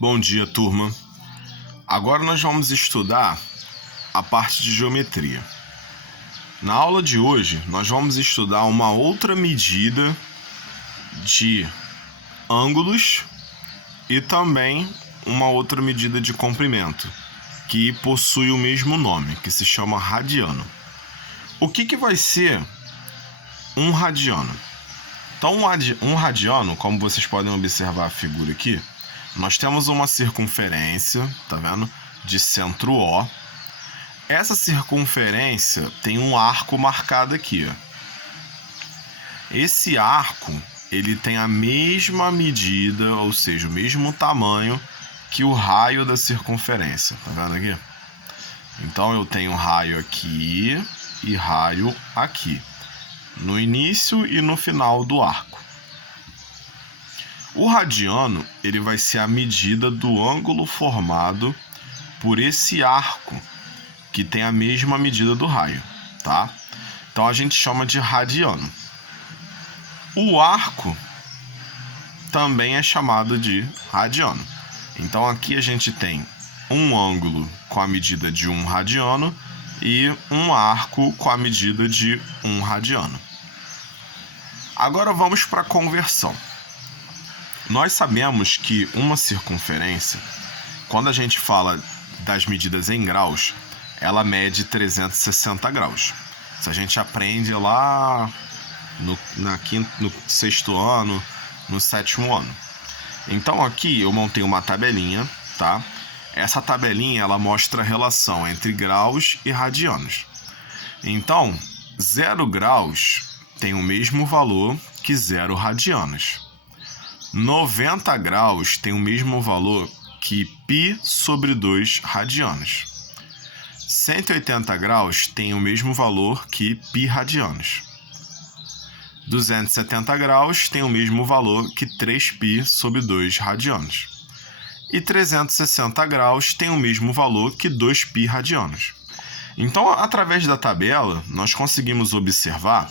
Bom dia, turma. Agora nós vamos estudar a parte de geometria. Na aula de hoje, nós vamos estudar uma outra medida de ângulos e também uma outra medida de comprimento, que possui o mesmo nome, que se chama radiano. O que vai ser um radiano? Então, um radiano, como vocês podem observar a figura aqui, nós temos uma circunferência, tá vendo? De centro O. Essa circunferência tem um arco marcado aqui, ó. Esse arco, ele tem a mesma medida, ou seja, o mesmo tamanho que o raio da circunferência, tá vendo aqui? Então eu tenho raio aqui e raio aqui, no início e no final do arco. O radiano, ele vai ser a medida do ângulo formado por esse arco, que tem a mesma medida do raio, tá? Então a gente chama de radiano. O arco também é chamado de radiano. Então aqui a gente tem um ângulo com a medida de 1 radiano e um arco com a medida de 1 radiano. Agora vamos para a conversão. Nós sabemos que uma circunferência, quando a gente fala das medidas em graus, ela mede 360 graus. Isso a gente aprende lá no sexto ano, no sétimo ano. Então aqui eu montei uma tabelinha, tá? Essa tabelinha ela mostra a relação entre graus e radianos. Então, 0 graus tem o mesmo valor que 0 radianos. 90 graus tem o mesmo valor que π sobre 2 radianos. 180 graus tem o mesmo valor que π radianos. 270 graus tem o mesmo valor que 3π sobre 2 radianos. E 360 graus tem o mesmo valor que 2π radianos. Então, através da tabela, nós conseguimos observar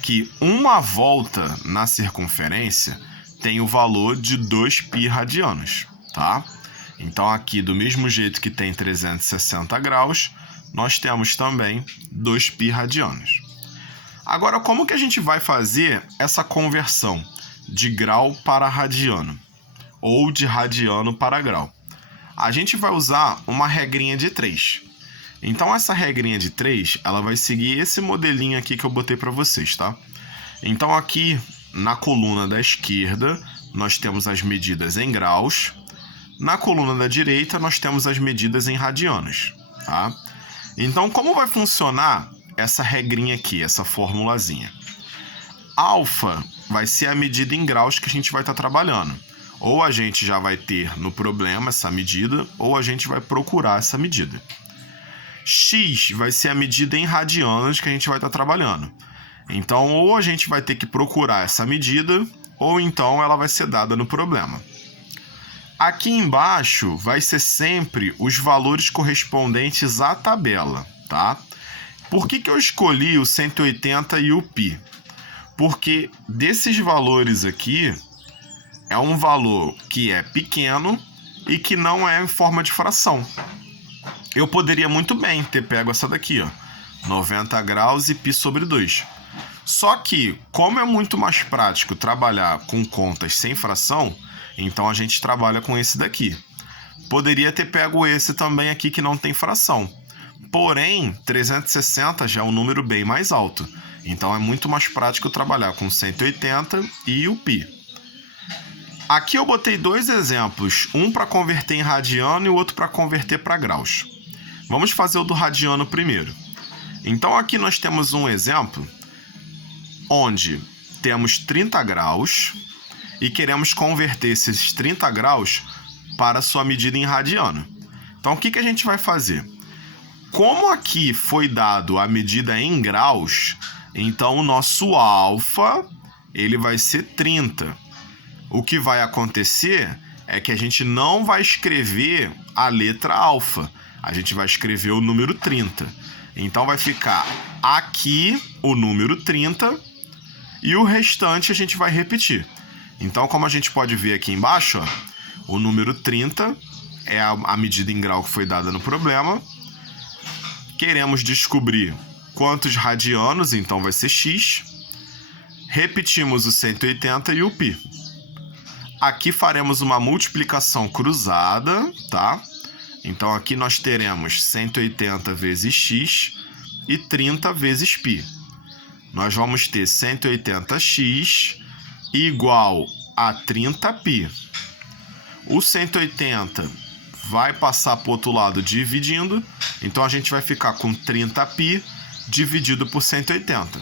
que uma volta na circunferência tem o valor de 2π radianos, tá? Então aqui, do mesmo jeito que tem 360 graus, nós temos também 2π radianos. Agora, como que a gente vai fazer essa conversão de grau para radiano? Ou de radiano para grau? A gente vai usar uma regrinha de 3. Então essa regrinha de 3, ela vai seguir esse modelinho aqui que eu botei para vocês, tá? Então aqui, na coluna da esquerda, nós temos as medidas em graus. Na coluna da direita, nós temos as medidas em radianos, tá? Então, como vai funcionar essa regrinha aqui, essa formulazinha? Alfa vai ser a medida em graus que a gente vai estar trabalhando. Ou a gente já vai ter no problema essa medida, ou a gente vai procurar essa medida. X vai ser a medida em radianos que a gente vai estar trabalhando. Então, ou a gente vai ter que procurar essa medida, ou então ela vai ser dada no problema. Aqui embaixo vai ser sempre os valores correspondentes à tabela, tá? Por que eu escolhi o 180 e o π? Porque desses valores aqui, é um valor que é pequeno e que não é em forma de fração. Eu poderia muito bem ter pego essa daqui, ó, 90 graus e π sobre 2. Só que, como é muito mais prático trabalhar com contas sem fração, então a gente trabalha com esse daqui. Poderia ter pego esse também aqui que não tem fração. Porém, 360 já é um número bem mais alto. Então é muito mais prático trabalhar com 180 e o π. Aqui eu botei dois exemplos, um para converter em radiano e o outro para converter para graus. Vamos fazer o do radiano primeiro. Então aqui nós temos um exemplo onde temos 30 graus e queremos converter esses 30 graus para sua medida em radiano. Então o que a gente vai fazer? Como aqui foi dado a medida em graus, então o nosso alfa ele vai ser 30. O que vai acontecer é que a gente não vai escrever a letra alfa, a gente vai escrever o número 30. Então vai ficar aqui o número 30 e o restante a gente vai repetir. Então, como a gente pode ver aqui embaixo, ó, O número 30 é a medida em grau que foi dada no problema. Queremos descobrir quantos radianos, então vai ser x. Repetimos o 180 e o π. Aqui faremos uma multiplicação cruzada, tá? Então aqui nós teremos 180 vezes x e 30 vezes π. Nós vamos ter 180x igual a 30π. O 180 vai passar para o outro lado dividindo, então a gente vai ficar com 30π dividido por 180.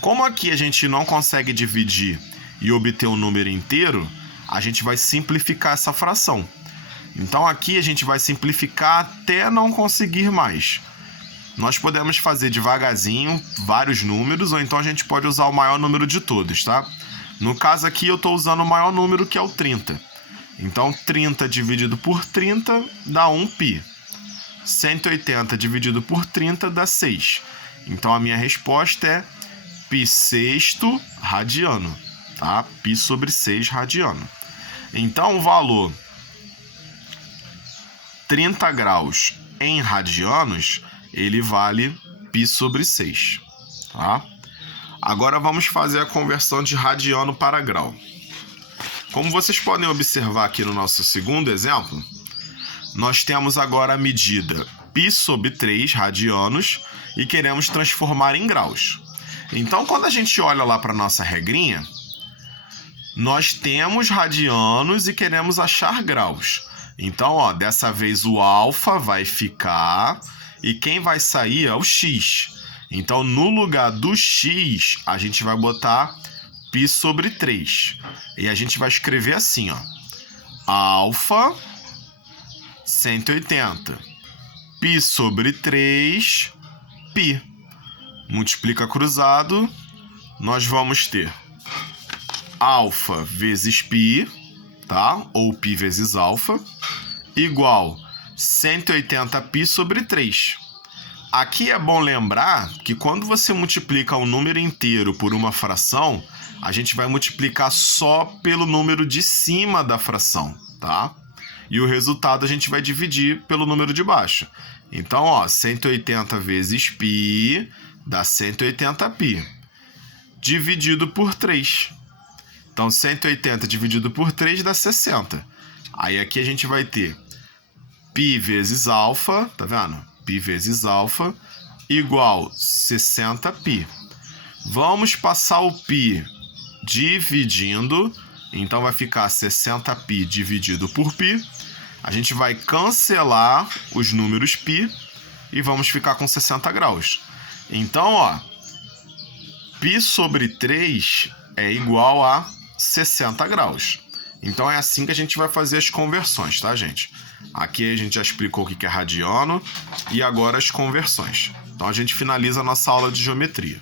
Como aqui a gente não consegue dividir e obter um número inteiro, a gente vai simplificar essa fração. Então aqui a gente vai simplificar até não conseguir mais. Nós podemos fazer devagarzinho vários números, ou então a gente pode usar o maior número de todos, tá? No caso aqui eu estou usando o maior número, que é o 30. Então 30 dividido por 30 dá 1π. 180 dividido por 30 dá 6. Então a minha resposta é π sexto radiano, tá? Π sobre 6 radiano. Então o valor 30 graus em radianos, ele vale π sobre 6, tá? Agora vamos fazer a conversão de radiano para grau. Como vocês podem observar aqui no nosso segundo exemplo, nós temos agora a medida π sobre 3 radianos e queremos transformar em graus. Então, quando a gente olha lá para a nossa regrinha, nós temos radianos e queremos achar graus. Então, ó, dessa vez o alfa vai ficar e quem vai sair é o x. Então, no lugar do x, a gente vai botar π sobre 3. E a gente vai escrever assim, ó. Alfa 180. π sobre 3, π. Multiplica cruzado, nós vamos ter alfa vezes π, tá? Ou π vezes alfa, igual 180π sobre 3. Aqui é bom lembrar que quando você multiplica um número inteiro por uma fração, a gente vai multiplicar só pelo número de cima da fração, tá? E o resultado a gente vai dividir pelo número de baixo. Então, ó, 180 vezes π dá 180π, dividido por 3. Então, 180 dividido por 3 dá 60. Aí aqui a gente vai ter π vezes alfa, tá vendo? π vezes alfa igual 60π. Vamos passar o π dividindo, então vai ficar 60π dividido por π. A gente vai cancelar os números π e vamos ficar com 60 graus. Então, ó, π sobre 3 é igual a 60 graus. Então é assim que a gente vai fazer as conversões, tá, gente? Aqui a gente já explicou o que é radiano e agora as conversões. Então a gente finaliza a nossa aula de geometria.